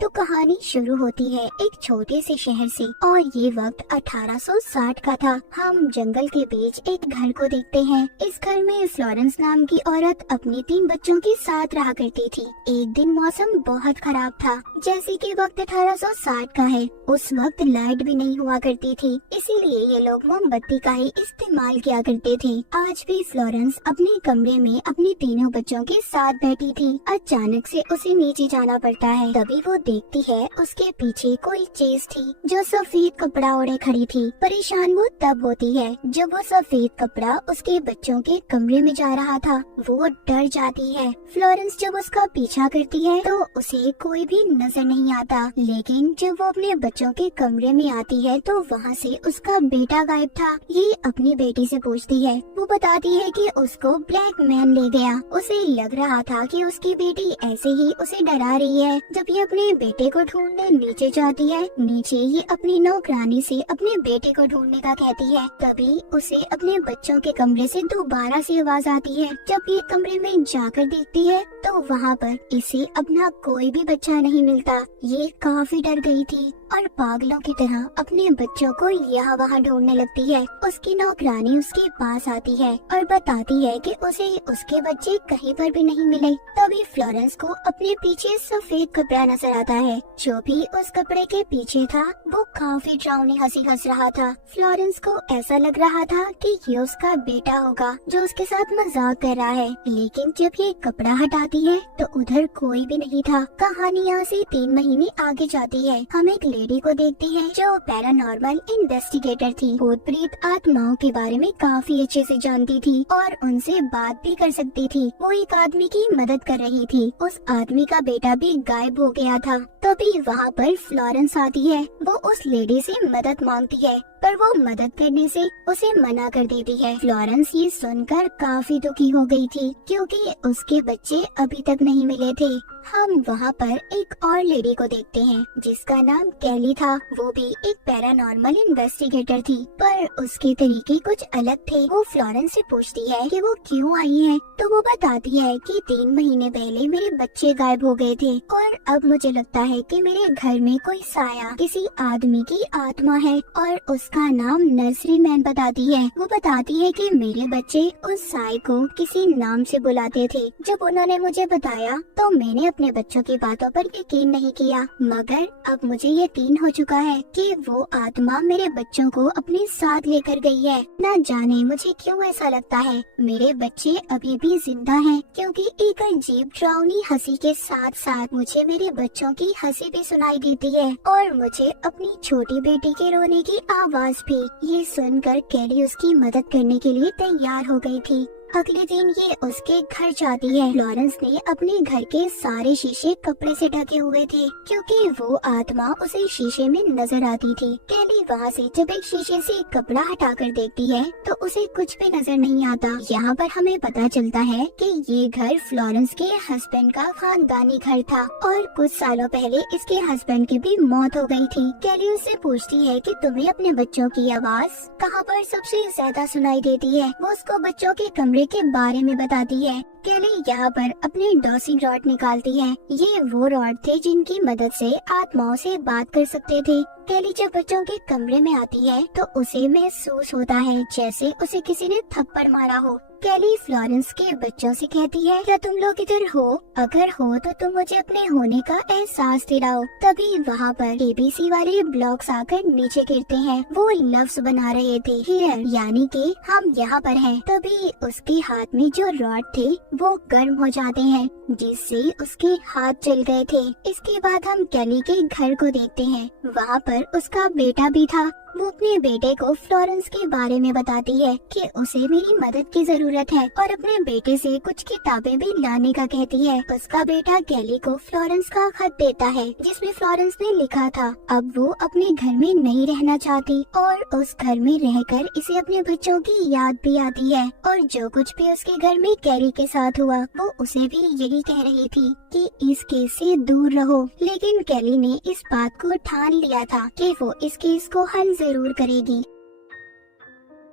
तो कहानी शुरू होती है एक छोटे से शहर से और ये वक्त 1860 का था। हम जंगल के बीच एक घर को देखते हैं। इस घर में फ्लोरेंस नाम की औरत अपने 3 बच्चों के साथ रहा करती थी। एक दिन मौसम बहुत खराब था, जैसे कि वक्त 1860 का है। उस वक्त लाइट भी नहीं हुआ करती थी, इसीलिए ये लोग मोमबत्ती का ही इस्तेमाल किया करते थे। आज भी फ्लोरेंस अपने कमरे में अपने तीनों बच्चों के साथ बैठी थी। अचानक से उसे नीचे जाना पड़ता है। तभी वो देखती है उसके पीछे कोई चीज थी जो सफेद कपड़ा ओढ़े खड़ी थी। परेशान वो तब होती है जब वो सफेद कपड़ा उसके बच्चों के कमरे में जा रहा था। वो डर जाती है। फ्लोरेंस जब उसका पीछा करती है तो उसे कोई भी नजर नहीं आता, लेकिन जब वो अपने बच्चों के कमरे में आती है तो वहाँ से उसका बेटा गायब था। ये अपनी बेटी से पूछती है। वो बताती है कि उसको ब्लैक मैन ले गया। उसे लग रहा था कि उसकी बेटी ऐसे ही उसे डरा रही है। जब ये अपने बेटे को ढूंढने नीचे जाती है, नीचे ये अपनी नौकरानी से अपने बेटे को ढूंढने का कहती है। तभी उसे अपने बच्चों के कमरे से दोबारा से आवाज आती है। जब ये कमरे में जाकर देखती है तो वहाँ पर इसे अपना कोई भी बच्चा नहीं मिलता। ये काफी डर गई थी और पागलों की तरह अपने बच्चों को यहाँ वहाँ ढूंढने लगती है। उसकी नौकरानी उसके पास आती है और बताती है कि उसे उसके बच्चे कहीं पर भी नहीं मिले। तभी फ्लोरेंस को अपने पीछे सफेद कपड़ा नजर आता है। जो भी उस कपड़े के पीछे था वो काफी डरावनी हंसी हंस रहा था। फ्लोरेंस को ऐसा लग रहा था कि ये उसका बेटा होगा जो उसके साथ मजाक कर रहा है, लेकिन जब ये कपड़ा हटाती है तो उधर कोई भी नहीं था। कहानी यहाँ से 3 महीने आगे जाती है। हम एक लेडी को देखती है जो पैरानॉर्मल इन्वेस्टिगेटर थी। भूत प्रेत आत्माओं के बारे में काफी अच्छे से जानती थी और उनसे बात भी कर सकती थी। वो एक आदमी की मदद कर रही थी। उस आदमी का बेटा भी गायब हो गया था। तभी वहाँ पर फ्लोरेंस आती है। वो उस लेडी से मदद मांगती है, पर वो मदद करने से उसे मना कर देती है। फ्लोरेंस ये सुनकर काफी दुखी हो गई थी क्योंकि उसके बच्चे अभी तक नहीं मिले थे। हम वहाँ पर एक और लेडी को देखते हैं जिसका नाम कैली था। वो भी एक पैरानॉर्मल इन्वेस्टिगेटर थी, पर उसके तरीके कुछ अलग थे। वो फ्लोरेंस से पूछती है कि वो क्यों आई है, तो वो बताती है कि 3 महीने पहले मेरे बच्चे गायब हो गए थे और अब मुझे लगता है कि मेरे घर में कोई साया किसी आदमी की आत्मा है और उसका नाम नर्सरी मैन बताती है। वो बताती है कि मेरे बच्चे उस साय को किसी नाम से बुलाते थे। जब उन्होंने मुझे बताया तो मैंने अपने बच्चों की बातों पर यकीन नहीं किया, मगर अब मुझे यकीन हो चुका है कि वो आत्मा मेरे बच्चों को अपने साथ लेकर गई है। न जाने मुझे क्यों ऐसा लगता है मेरे बच्चे अभी भी जिंदा हैं, क्योंकि एक अजीब डरावनी हंसी के साथ साथ मुझे मेरे बच्चों की हंसी भी सुनाई देती है और मुझे अपनी छोटी बेटी के रोने की आवाज भी। ये सुनकर कैली उसकी मदद करने के लिए तैयार हो गई थी। अगले दिन ये उसके घर जाती है। फ्लोरेंस ने अपने घर के सारे शीशे कपड़े से ढके हुए थे क्योंकि वो आत्मा उसे शीशे में नजर आती थी। कैली वहाँ से जब एक शीशे से कपड़ा हटाकर देखती है तो उसे कुछ भी नजर नहीं आता। यहाँ पर हमें पता चलता है कि ये घर फ्लोरेंस के हस्बैंड का खानदानी घर था और कुछ सालों पहले इसके हस्बैंड की भी मौत हो गई थी। कैली उससे पूछती है कि तुम्हें अपने बच्चों की आवाज कहाँ पर सबसे ज्यादा सुनाई देती है। वो उसको बच्चों के कमरे के बारे में बताती है। कैली यहाँ पर अपनी डॉसिंग रॉड निकालती है। ये वो रॉड थे जिनकी मदद से आत्माओं से बात कर सकते थे। कैली जब बच्चों के कमरे में आती है तो उसे महसूस होता है जैसे उसे किसी ने थप्पड़ मारा हो। कैली फ्लोरेंस के बच्चों से कहती है, क्या तुम लोग इधर हो? अगर हो तो तुम मुझे अपने होने का एहसास दिलाओ। तभी वहाँ पर एबीसी वाले ब्लॉक्स आकर नीचे गिरते हैं। वो लफ्ज बना रहे थे, हियर, यानी कि हम यहाँ पर हैं। तभी उसके हाथ में जो रॉड थे वो गर्म हो जाते हैं जिससे उसके हाथ जल गए थे। इसके बाद हम कैली के घर को देखते हैं। वहाँ पर उसका बेटा भी था। वो अपने बेटे को फ्लोरेंस के बारे में बताती है कि उसे मेरी मदद की जरूरत है और अपने बेटे से कुछ किताबें भी लाने का कहती है। उसका बेटा कैली को फ्लोरेंस का खत देता है जिसमें फ्लोरेंस ने लिखा था अब वो अपने घर में नहीं रहना चाहती और उस घर में रहकर इसे अपने बच्चों की याद भी आती है और जो कुछ भी उसके घर में कैली के साथ हुआ वो उसे भी यही कह रही थी कि इस केस से दूर रहो। लेकिन कैली ने इस बात को ठान लिया था कि वो इस केस को हल जरूर करेगी।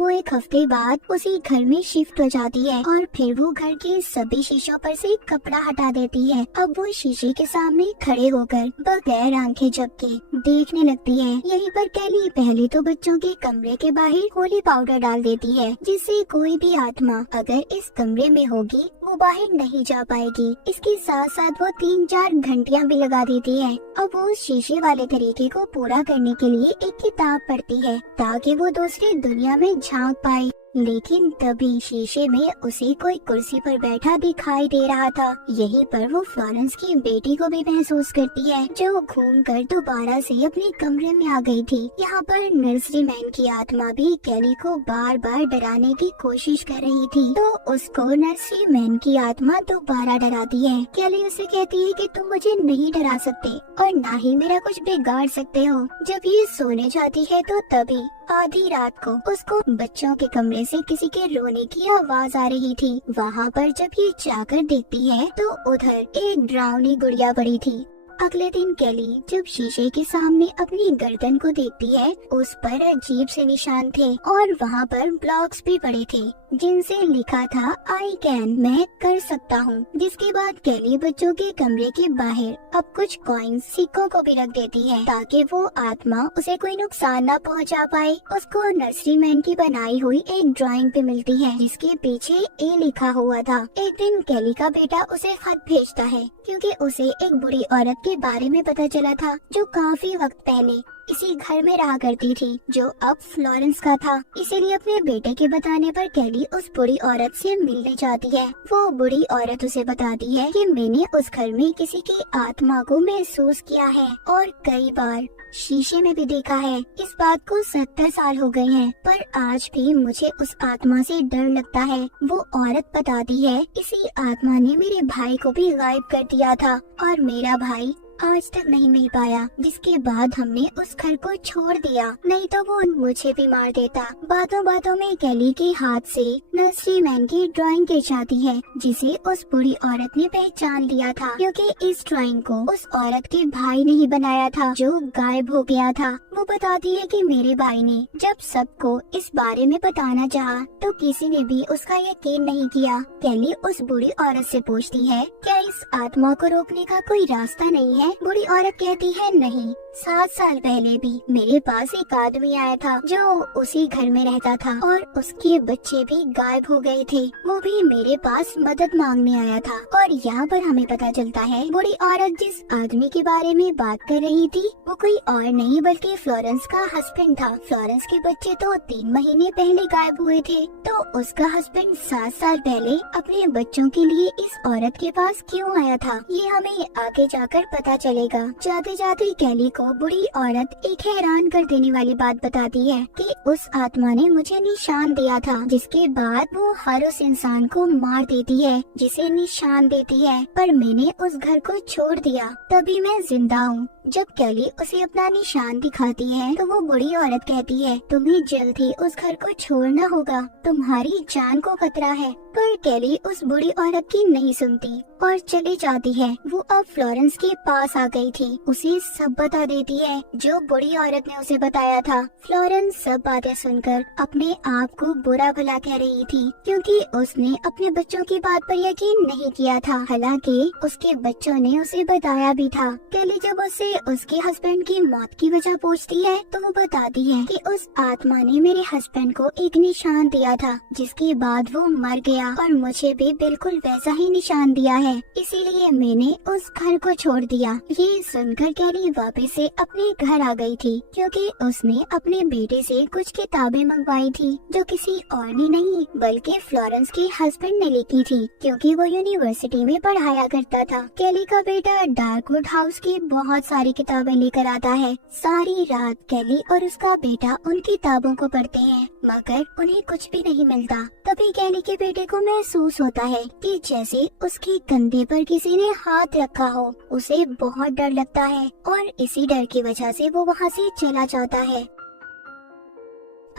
वो एक हफ्ते बाद उसी घर में शिफ्ट हो जाती है और फिर वो घर के सभी शीशों पर से कपड़ा हटा देती है। अब वो शीशे के सामने खड़े होकर बगैर आंखें झपके देखने लगती है। यहीं पर कैली पहले तो बच्चों के कमरे के बाहर होली पाउडर डाल देती है, जिससे कोई भी आत्मा अगर इस कमरे में होगी वो बाहर नहीं जा पाएगी। इसके साथ साथ वो 3-4 घंटियां भी लगा देती है। अब वो शीशे वाले तरीके को पूरा करने के लिए एक किताब पढ़ती है ताकि वो दूसरी दुनिया में झांक पाए। लेकिन तभी शीशे में उसे कोई कुर्सी पर बैठा दिखाई दे रहा था। यहीं पर वो फ्लोरेंस की बेटी को भी महसूस करती है, जो घूमकर दोबारा से अपने कमरे में आ गई थी। यहाँ पर नर्सरी मैन की आत्मा भी कैली को बार बार डराने की कोशिश कर रही थी, तो उसको नर्सरी मैन की आत्मा दोबारा डराती है। कैली उसे कहती है कि तुम मुझे नहीं डरा सकते और ना ही मेरा कुछ बिगाड़ सकते हो। जब ये सोने जाती है तो तभी आधी रात को उसको बच्चों के कमरे से किसी के रोने की आवाज आ रही थी। वहाँ पर जब ये जाकर देखती है तो उधर एक डरावनी गुड़िया पड़ी थी। अगले दिन कैली जब शीशे के सामने अपनी गर्दन को देखती है, उस पर अजीब से निशान थे और वहाँ पर ब्लॉक्स भी पड़े थे जिनसे लिखा था आई कैन, मैं कर सकता हूँ। जिसके बाद कैली बच्चों के कमरे के बाहर अब कुछ कॉइन्स सिक्कों को भी रख देती है ताकि वो आत्मा उसे कोई नुकसान न पहुँचा पाए। उसको नर्सरी मैन की बनाई हुई एक ड्राइंग भी मिलती है जिसके पीछे ए लिखा हुआ था। एक दिन कैली का बेटा उसे खत भेजता है क्योंकि उसे एक बुरी औरत के बारे में पता चला था जो काफी वक्त पहले इसी घर में रहा करती थी, जो अब फ्लोरेंस का था। इसीलिए अपने बेटे के बताने पर कैली उस बुरी औरत से मिलने जाती है। वो बुरी औरत उसे बताती है कि मैंने उस घर में किसी की आत्मा को महसूस किया है और कई बार शीशे में भी देखा है। इस बात को 70 साल हो गए हैं, पर आज भी मुझे उस आत्मा से डर लगता है। वो औरत बताती है इसी आत्मा ने मेरे भाई को भी गायब कर दिया था और मेरा भाई आज तक नहीं मिल पाया, जिसके बाद हमने उस घर को छोड़ दिया, नहीं तो वो मुझे भी मार देता। बातों बातों में कैली के हाथ से नर्सरी मैन की ड्राइंग गिर जाती है जिसे उस बुरी औरत ने पहचान लिया था, क्योंकि इस ड्राइंग को उस औरत के भाई ने ही बनाया था जो गायब हो गया था। वो बताती है कि मेरे भाई ने जब सबको इस बारे में बताना चाहा तो किसी ने भी उसका यकीन नहीं किया। कैली उस बुरी औरत से पूछती है क्या इस आत्मा को रोकने का कोई रास्ता नहीं है? बुरी औरत कहती है नहीं, 7 साल पहले भी मेरे पास एक आदमी आया था जो उसी घर में रहता था और उसके बच्चे भी गायब हो गए थे। वो भी मेरे पास मदद मांगने आया था। और यहाँ पर हमें पता चलता है बुरी औरत जिस आदमी के बारे में बात कर रही थी वो कोई और नहीं बल्कि फ्लोरेंस का हस्बैंड था। फ्लोरेंस के बच्चे तो 3 महीने पहले गायब हुए थे, तो उसका हस्बैंड 7 साल पहले अपने बच्चों के लिए इस औरत के पास क्यों आया था, ये हमें आगे जाकर पता चलेगा। जाते जाते कैली को बुरी औरत एक हैरान कर देने वाली बात बताती है कि उस आत्मा ने मुझे निशान दिया था, जिसके बाद वो हर उस इंसान को मार देती है जिसे निशान देती है, पर मैंने उस घर को छोड़ दिया, तभी मैं जिंदा हूँ। जब कैली उसे अपना निशान दिखाती है तो वो बुरी औरत कहती है तुम्हें जल्द ही उस घर को छोड़ना होगा, तुम्हारी जान को खतरा है। पर कैली उस बुरी औरत की नहीं सुनती और चली जाती है। वो अब फ्लोरेंस के पास आ गई थी, उसे सब बता देती है जो बुरी औरत ने उसे बताया था। फ्लोरेंस सब बातें सुनकर अपने आप को बुरा भला कह रही थी, क्योंकि उसने अपने बच्चों की बात पर यकीन नहीं किया था, हालांकि उसके बच्चों ने उसे बताया भी था। कैली जब उससे उसके हस्बैंड की मौत की वजह पूछती है तो वो बताती है कि उस आत्मा ने मेरे हस्बैंड को एक निशान दिया था, जिसके बाद वो मर गया और मुझे भी बिल्कुल वैसा ही निशान दिया है, इसीलिए मैंने उस घर को छोड़ दिया। ये सुनकर कैली वापस से अपने घर आ गई थी, क्योंकि उसने अपने बेटे से कुछ किताबें मंगवाई थी जो किसी और ने नहीं बल्कि फ्लोरेंस के हस्बैंड ने लिखी थी, क्योंकि वो यूनिवर्सिटी में पढ़ाया करता था। कैली का बेटा डार्कवुड हाउस की बहुत सारी किताबें लेकर आता है। सारी रात कैली और उसका बेटा उन किताबों को पढ़ते हैं, मगर उन्हें कुछ भी नहीं मिलता। तभी कैली के बेटे को महसूस होता है कि जैसे उसके कंधे पर किसी ने हाथ रखा हो। उसे बहुत डर लगता है और इसी डर की वजह से वो वहाँ से चला जाता है।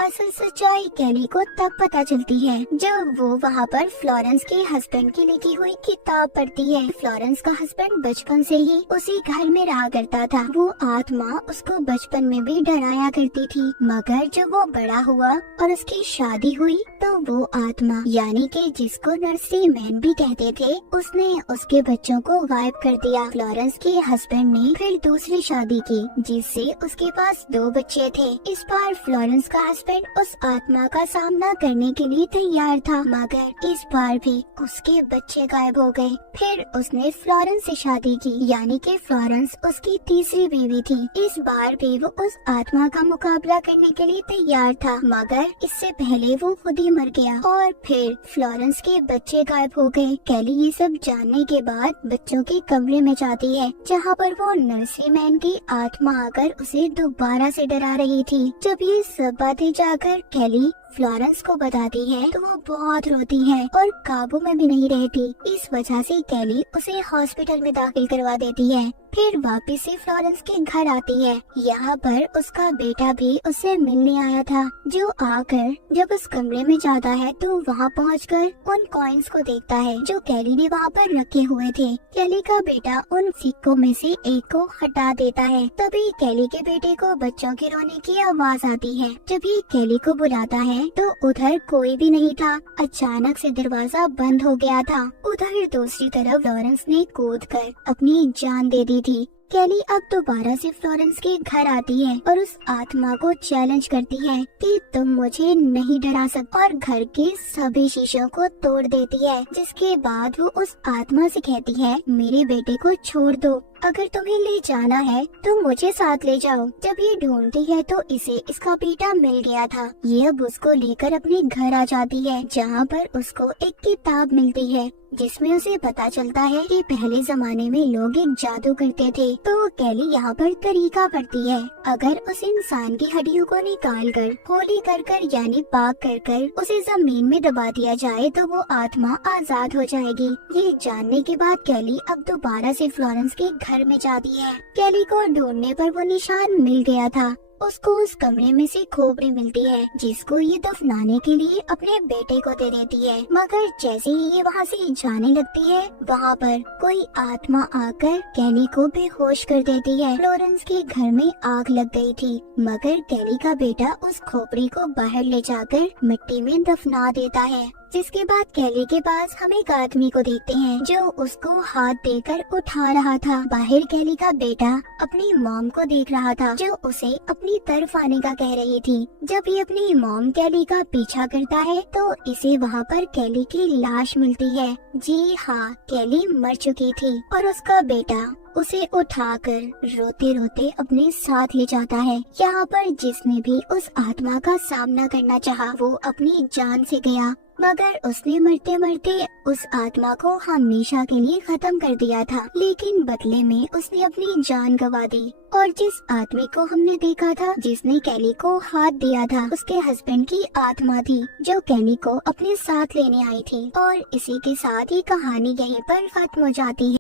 असल सच्चाई कैली को तब पता चलती है जब वो वहाँ पर फ्लोरेंस के हस्बैंड की लिखी हुई किताब पढ़ती है। फ्लोरेंस का हस्बैंड बचपन से ही उसी घर में रहा करता था। वो आत्मा उसको बचपन में भी डराया करती थी, मगर जब वो बड़ा हुआ और उसकी शादी हुई तो वो आत्मा यानी कि जिसको नर्सरी मैन भी कहते थे, उसने उसके बच्चों को गायब कर दिया। फ्लोरेंस के हस्बैंड ने फिर दूसरी शादी की जिससे उसके पास 2 बच्चे थे। इस बार फ्लोरेंस का हस्बैंड उस आत्मा का सामना करने के लिए तैयार था, मगर इस बार भी उसके बच्चे गायब हो गए। फिर उसने फ्लोरेंस से शादी की यानी कि फ्लोरेंस उसकी तीसरी बीवी थी। इस बार भी वो उस आत्मा का मुकाबला करने के लिए तैयार था, मगर इससे पहले वो खुद ही मर गया और फिर फ्लोरेंस के बच्चे गायब हो गए। कैली ये सब जानने के बाद बच्चों के कमरे में जाती है जहाँ पर वो नर्सरी मैन की आत्मा आकर उसे दोबारा से डरा रही थी। जब ये सब बातें जाकर कैली फ्लोरेंस को बताती है तो वो बहुत रोती है और काबू में भी नहीं रहती। इस वजह से कैली उसे हॉस्पिटल में दाखिल करवा देती है। फिर वापस से फ्लोरेंस के घर आती है। यहाँ पर उसका बेटा भी उससे मिलने आया था, जो आकर जब उस कमरे में जाता है तो वहाँ पहुंचकर उन कॉइन्स को देखता है जो कैली ने वहाँ पर रखे हुए थे। कैली का बेटा उन सिक्कों में से एक को हटा देता है। तभी कैली के बेटे को बच्चों के रोने की आवाज आती है। जब ये कैली को बुलाता है तो उधर कोई भी नहीं था। अचानक से दरवाजा बंद हो गया था। उधर दूसरी तरफ फ्लोरेंस ने कूदकर अपनी जान दे दी थी। कैली अब दोबारा से फ्लोरेंस के घर आती है और उस आत्मा को चैलेंज करती है कि तुम मुझे नहीं डरा सकते, और घर के सभी शीशों को तोड़ देती है। जिसके बाद वो उस आत्मा से कहती है, मेरे बेटे को छोड़ दो, अगर तुम्हें ले जाना है तो मुझे साथ ले जाओ। जब ये ढूंढती है तो इसे इसका बेटा मिल गया था। ये अब उसको लेकर अपने घर आ जाती है जहाँ पर उसको एक किताब मिलती है जिसमें उसे पता चलता है कि पहले जमाने में लोग एक जादू करते थे। तो कैली यहाँ पर तरीका पढ़ती है, अगर उस इंसान की हड्डियों को निकाल कर होली कर कर यानी पाक कर कर उसे जमीन में दबा दिया जाए तो वो आत्मा आजाद हो जाएगी। ये जानने के बाद कैली अब दोबारा से फ्लोरेंस के घर में जाती है। कैली को ढूंढने पर वो निशान मिल गया था। उसको उस कमरे में से खोपड़ी मिलती है जिसको ये दफनाने के लिए अपने बेटे को दे देती है, मगर जैसे ही ये वहाँ से जाने लगती है वहाँ पर कोई आत्मा आकर कैली को बेहोश कर देती है। फ्लोरेंस के घर में आग लग गई थी, मगर कैली का बेटा उस खोपड़ी को बाहर ले जाकर मिट्टी में दफना देता है। जिसके बाद कैली के पास हम एक आदमी को देखते हैं जो उसको हाथ देकर उठा रहा था। बाहर कैली का बेटा अपनी मॉम को देख रहा था जो उसे अपनी तरफ आने का कह रही थी। जब ये अपनी मॉम कैली का पीछा करता है तो इसे वहाँ पर कैली की लाश मिलती है। जी हाँ, कैली मर चुकी थी और उसका बेटा उसे उठाकर रोते रोते अपने साथ ले जाता है। यहाँ पर जिसने भी उस आत्मा का सामना करना चाहा वो अपनी जान से गया, मगर उसने मरते मरते उस आत्मा को हमेशा के लिए खत्म कर दिया था। लेकिन बदले में उसने अपनी जान गंवा दी। और जिस आदमी को हमने देखा था जिसने कैली को हाथ दिया था, उसके हस्बैंड की आत्मा थी जो कैली को अपने साथ लेने आई थी। और इसी के साथ ये कहानी यहीं पर खत्म हो जाती है।